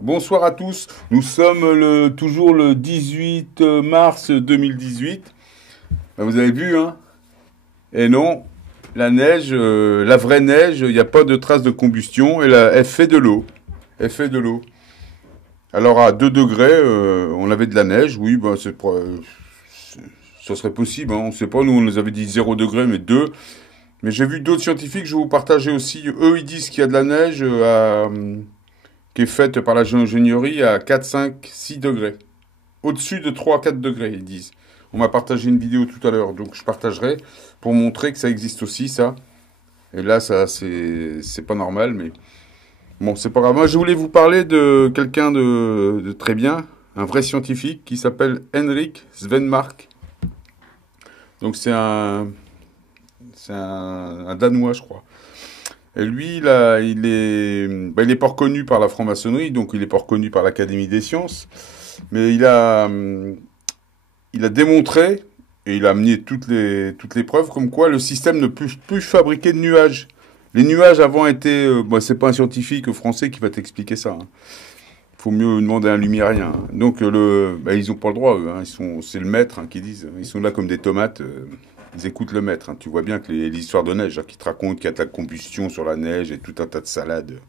Bonsoir à tous. Nous sommes toujours le 18 mars 2018. Ben, vous avez vu, hein? Et non, la neige, la vraie neige, il n'y a pas de traces de combustion. Elle fait de l'eau. Elle fait de l'eau. Alors à 2 degrés, on avait de la neige. Oui, ben, ça serait possible. Hein. On ne sait pas. Nous, on nous avait dit 0 degré, mais 2. Mais j'ai vu d'autres scientifiques, je vais vous partager aussi. Eux, ils disent qu'il y a de la neige qui est faite par la géo-ingénierie à 4, 5, 6 degrés. Au-dessus de 3 à 4 degrés, ils disent. On m'a partagé une vidéo tout à l'heure, donc je partagerai pour montrer que ça existe aussi, ça. Et là, ça, c'est pas normal, mais bon, c'est pas grave. Moi, je voulais vous parler de quelqu'un de très bien, un vrai scientifique qui s'appelle Henrik Svenmark. Donc, c'est un Danois, je crois. Et lui, il est pas reconnu par la franc-maçonnerie, donc il est pas reconnu par l'Académie des sciences, mais il a démontré et il a amené toutes les preuves comme quoi le système ne peut plus fabriquer de nuages. Les nuages avant étaient, c'est pas un scientifique français qui va t'expliquer ça. Hein. Faut mieux demander à un lumérien. Hein. Donc ils ont pas le droit, eux. Hein. C'est le maître qui disent. Ils sont là comme des tomates. Ils écoutent le maître. Hein. Tu vois bien que les histoires de neige, qui te racontent qu'il y a de la combustion sur la neige et tout un tas de salades.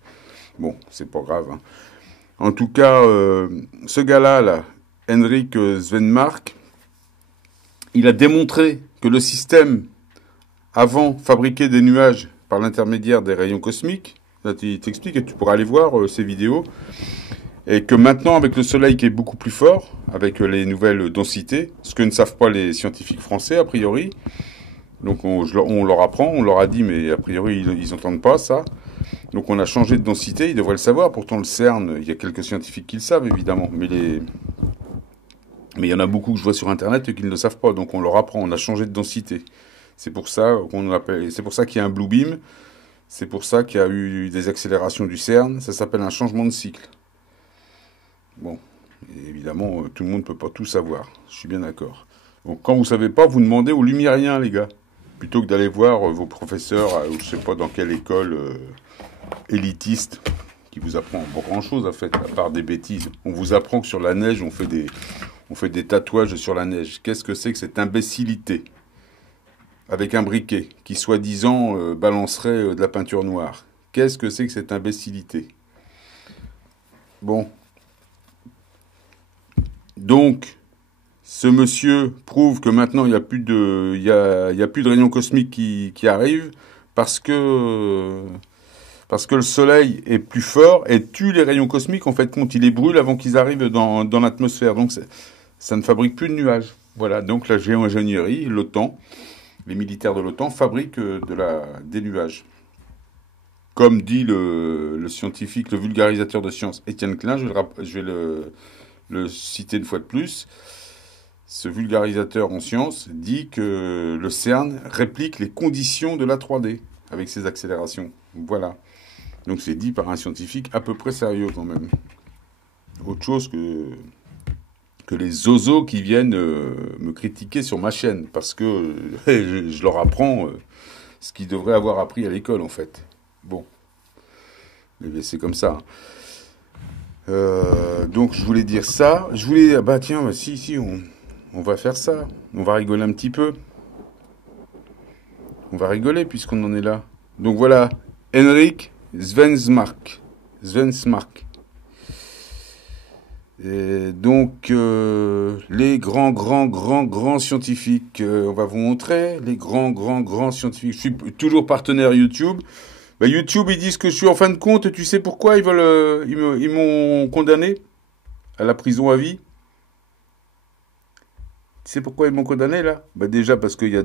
Bon, c'est pas grave. Hein. En tout cas, ce gars-là, Henrik Svenmark, il a démontré que le système, avant, fabriquait des nuages par l'intermédiaire des rayons cosmiques. Là, il t'explique et tu pourras aller voir ces vidéos. Et que maintenant, avec le soleil qui est beaucoup plus fort, avec les nouvelles densités, ce que ne savent pas les scientifiques français, a priori, donc on leur apprend, on leur a dit, mais a priori, ils n'entendent pas ça. Donc on a changé de densité, ils devraient le savoir. Pourtant, le CERN, il y a quelques scientifiques qui le savent, évidemment. Mais il y en a beaucoup que je vois sur Internet qui ne le savent pas. Donc on leur apprend, on a changé de densité. C'est pour ça qu'il y a un Blue Beam. C'est pour ça qu'il y a eu des accélérations du CERN. Ça s'appelle un changement de cycle. Bon, et évidemment, tout le monde ne peut pas tout savoir. Je suis bien d'accord. Donc, quand vous ne savez pas, vous demandez aux lumériens, les gars. Plutôt que d'aller voir vos professeurs, je ne sais pas dans quelle école élitiste, qui vous apprend pas grand-chose, en fait, à part des bêtises. On vous apprend que sur la neige, on fait des tatouages sur la neige. Qu'est-ce que c'est que cette imbécilité? Avec un briquet, qui soi-disant balancerait de la peinture noire. Qu'est-ce que c'est que cette imbécilité? Bon. Donc, ce monsieur prouve que maintenant il n'y a plus de rayons cosmiques qui arrivent parce que le soleil est plus fort et tue les rayons cosmiques. En fait, il les brûle avant qu'ils arrivent dans l'atmosphère. Donc, ça ne fabrique plus de nuages. Voilà. Donc, la géo-ingénierie, l'OTAN, les militaires de l'OTAN fabriquent des nuages. Comme dit le scientifique, le vulgarisateur de sciences, Étienne Klein, je vais le citer une fois de plus. Ce vulgarisateur en sciences dit que le CERN réplique les conditions de la 3D avec ses accélérations. Voilà. Donc c'est dit par un scientifique à peu près sérieux quand même. Autre chose que les zozos qui viennent me critiquer sur ma chaîne parce que je leur apprends ce qu'ils devraient avoir appris à l'école en fait. Bon. Mais c'est comme ça. Donc je voulais dire ça. Si, on va faire ça. On va rigoler un petit peu. On va rigoler puisqu'on en est là. Donc voilà, Henrik Svenmark. Et donc les grands scientifiques, on va vous montrer les grands scientifiques. Je suis toujours partenaire YouTube. Bah, YouTube, ils disent que je suis en fin de compte. Tu sais pourquoi ils m'ont condamné à la prison à vie? Tu sais pourquoi ils m'ont condamné là? Bah déjà parce qu'il y a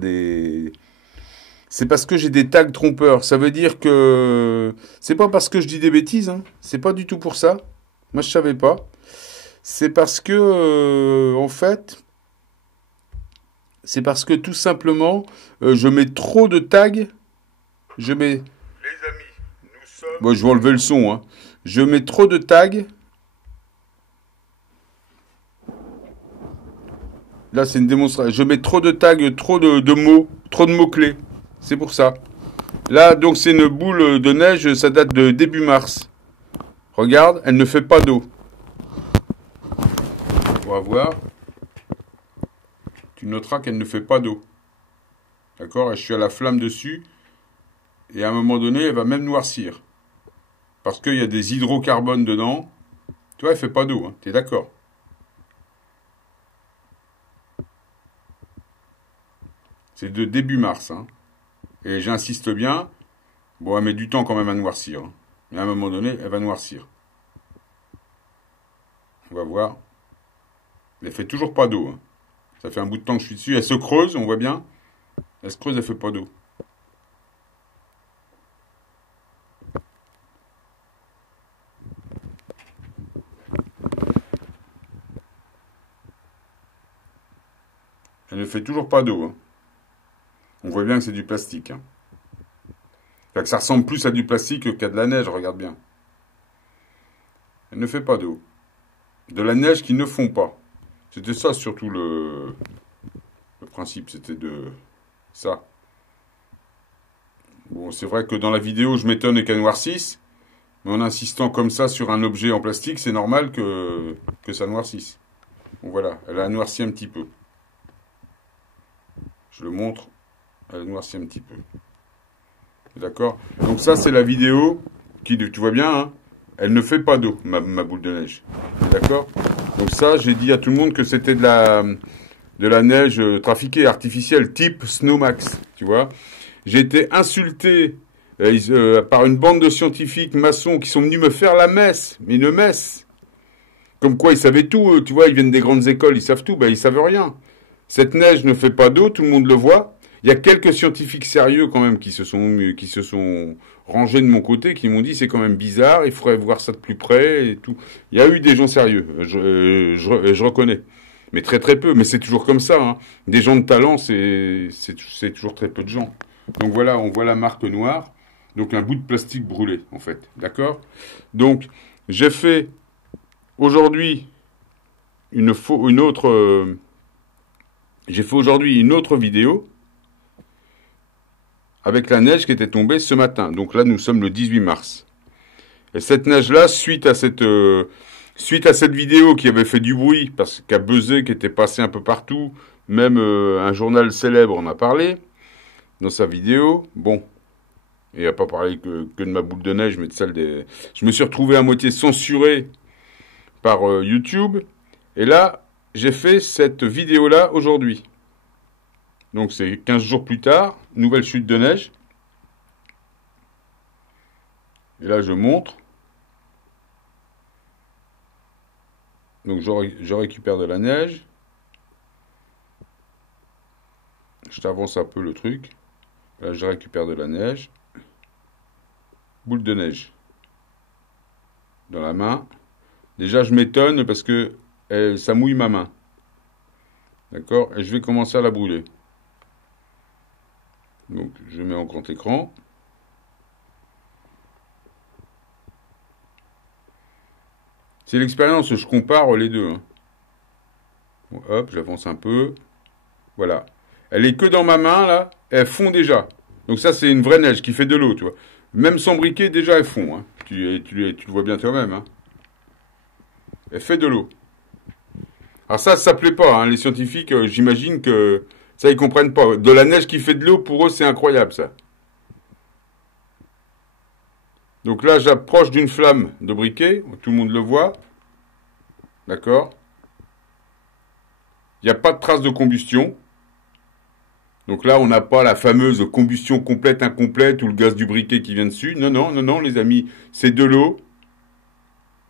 c'est parce que j'ai des tags trompeurs. Ça veut dire que c'est pas parce que je dis des bêtises. Hein. C'est pas du tout pour ça. Moi, je savais pas. C'est parce que en fait, c'est parce que tout simplement, je mets trop de tags. Je mets Les amis, nous sommes... Bon, je vais enlever le son. Hein. Je mets trop de tags. Là, c'est une démonstration. Je mets trop de tags, trop de mots, trop de mots-clés. C'est pour ça. Là, donc, c'est une boule de neige. Ça date de début mars. Regarde, elle ne fait pas d'eau. On va voir. Tu noteras qu'elle ne fait pas d'eau. D'accord? Et je suis à la flamme dessus. Et à un moment donné, elle va même noircir. Parce qu'il y a des hydrocarbones dedans. Tu vois, elle fait pas d'eau. Hein. Tu es d'accord? C'est de début mars. Hein. Et j'insiste bien. Bon, elle met du temps quand même à noircir. Hein. Mais à un moment donné, elle va noircir. On va voir. Elle fait toujours pas d'eau. Hein. Ça fait un bout de temps que je suis dessus. Elle se creuse, on voit bien. Elle se creuse, elle fait pas d'eau. Elle ne fait toujours pas d'eau. Hein. On voit bien que c'est du plastique. Hein. Enfin, que ça ressemble plus à du plastique qu'à de la neige, regarde bien. Elle ne fait pas d'eau. De la neige qui ne fond pas. C'était ça surtout le principe, c'était de ça. Bon, c'est vrai que dans la vidéo, je m'étonne qu'elle noircisse, mais en insistant comme ça sur un objet en plastique, c'est normal que ça noircisse. Bon voilà, elle a noirci un petit peu. Je le montre, elle a noirci un petit peu. D'accord? Donc ça, c'est la vidéo qui, tu vois bien, hein, elle ne fait pas d'eau, ma boule de neige. D'accord? Donc ça, j'ai dit à tout le monde que c'était de la neige trafiquée, artificielle, type Snowmax, tu vois. J'ai été insulté par une bande de scientifiques maçons qui sont venus me faire la messe, mais une messe. Comme quoi ils savaient tout, tu vois, ils viennent des grandes écoles, ils savent tout, ben ils savent rien. Cette neige ne fait pas d'eau, tout le monde le voit. Il y a quelques scientifiques sérieux quand même qui se sont rangés de mon côté, qui m'ont dit c'est quand même bizarre, il faudrait voir ça de plus près et tout. Il y a eu des gens sérieux, je reconnais. Mais très très peu, mais c'est toujours comme ça. Hein. Des gens de talent, c'est toujours très peu de gens. Donc voilà, on voit la marque noire. Donc un bout de plastique brûlé, en fait. D'accord? Donc, j'ai fait aujourd'hui j'ai fait aujourd'hui une autre vidéo avec la neige qui était tombée ce matin. Donc là, nous sommes le 18 mars. Et cette neige-là, suite à cette vidéo qui avait fait du bruit, parce qu'à buzzé, qui était passé un peu partout, même un journal célèbre en a parlé dans sa vidéo. Bon, et il n'a pas parlé que de ma boule de neige, mais de celle des... Je me suis retrouvé à moitié censuré par YouTube. Et là, j'ai fait cette vidéo-là aujourd'hui. Donc c'est 15 jours plus tard, nouvelle chute de neige. Et là, je montre. Donc je récupère de la neige. Je t'avance un peu le truc. Là, je récupère de la neige. Boule de neige. Dans la main. Déjà, je m'étonne parce que ça mouille ma main. D'accord? Et je vais commencer à la brûler. Donc, je mets en grand écran. C'est l'expérience, je compare les deux. Hein. Bon, hop, j'avance un peu. Voilà. Elle est que dans ma main, là. Elle fond déjà. Donc ça, c'est une vraie neige qui fait de l'eau, tu vois. Même sans briquet, déjà, elle fond. Hein. Tu le vois bien toi-même. Hein. Elle fait de l'eau. Alors ça plaît pas. Hein. Les scientifiques, j'imagine que ça, ils comprennent pas. De la neige qui fait de l'eau, pour eux, c'est incroyable, ça. Donc là, j'approche d'une flamme de briquet. Tout le monde le voit. D'accord? Il n'y a pas de trace de combustion. Donc là, on n'a pas la fameuse combustion complète, incomplète, ou le gaz du briquet qui vient dessus. Non, non, non, non, les amis, c'est de l'eau.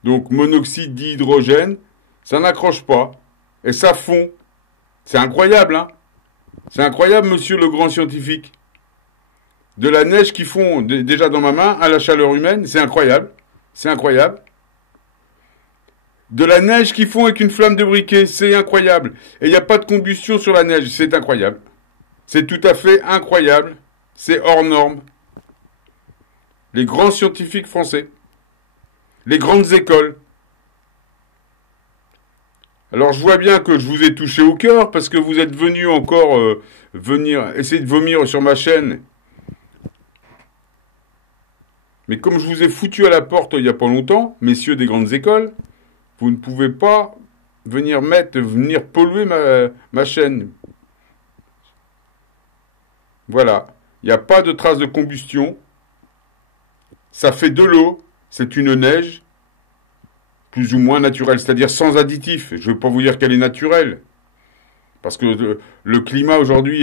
Donc monoxyde d'hydrogène, ça n'accroche pas. Et ça fond. C'est incroyable, hein? C'est incroyable, monsieur le grand scientifique. De la neige qui fond déjà dans ma main à la chaleur humaine, c'est incroyable. C'est incroyable. De la neige qui fond avec une flamme de briquet, c'est incroyable. Et il n'y a pas de combustion sur la neige, c'est incroyable. C'est tout à fait incroyable. C'est hors norme. Les grands scientifiques français. Les grandes écoles. Alors je vois bien que je vous ai touché au cœur parce que vous êtes venus encore essayer de vomir sur ma chaîne. Mais comme je vous ai foutu à la porte il n'y a pas longtemps, messieurs des grandes écoles, vous ne pouvez pas venir polluer ma chaîne. Voilà. Il n'y a pas de trace de combustion. Ça fait de l'eau. C'est une neige plus ou moins naturelle, c'est-à-dire sans additifs. Je ne veux pas vous dire qu'elle est naturelle. Parce que le climat aujourd'hui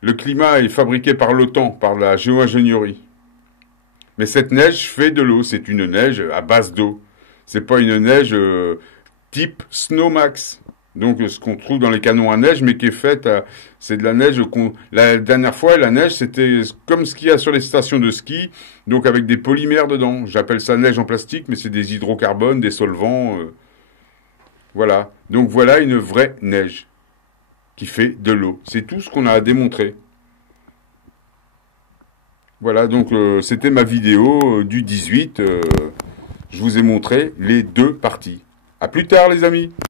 le climat est fabriqué par l'OTAN, par la géo-ingénierie. Mais cette neige fait de l'eau. C'est une neige à base d'eau. C'est pas une neige type Snowmax. Donc ce qu'on trouve dans les canons à neige, mais qui est faite, c'est de la neige la dernière fois, la neige, c'était comme ce qu'il y a sur les stations de ski, donc avec des polymères dedans. J'appelle ça neige en plastique, mais c'est des hydrocarbones, des solvants, voilà. Donc voilà une vraie neige qui fait de l'eau. C'est tout ce qu'on a à démontrer. Voilà, donc c'était ma vidéo du 18. Je vous ai montré les deux parties. À plus tard, les amis.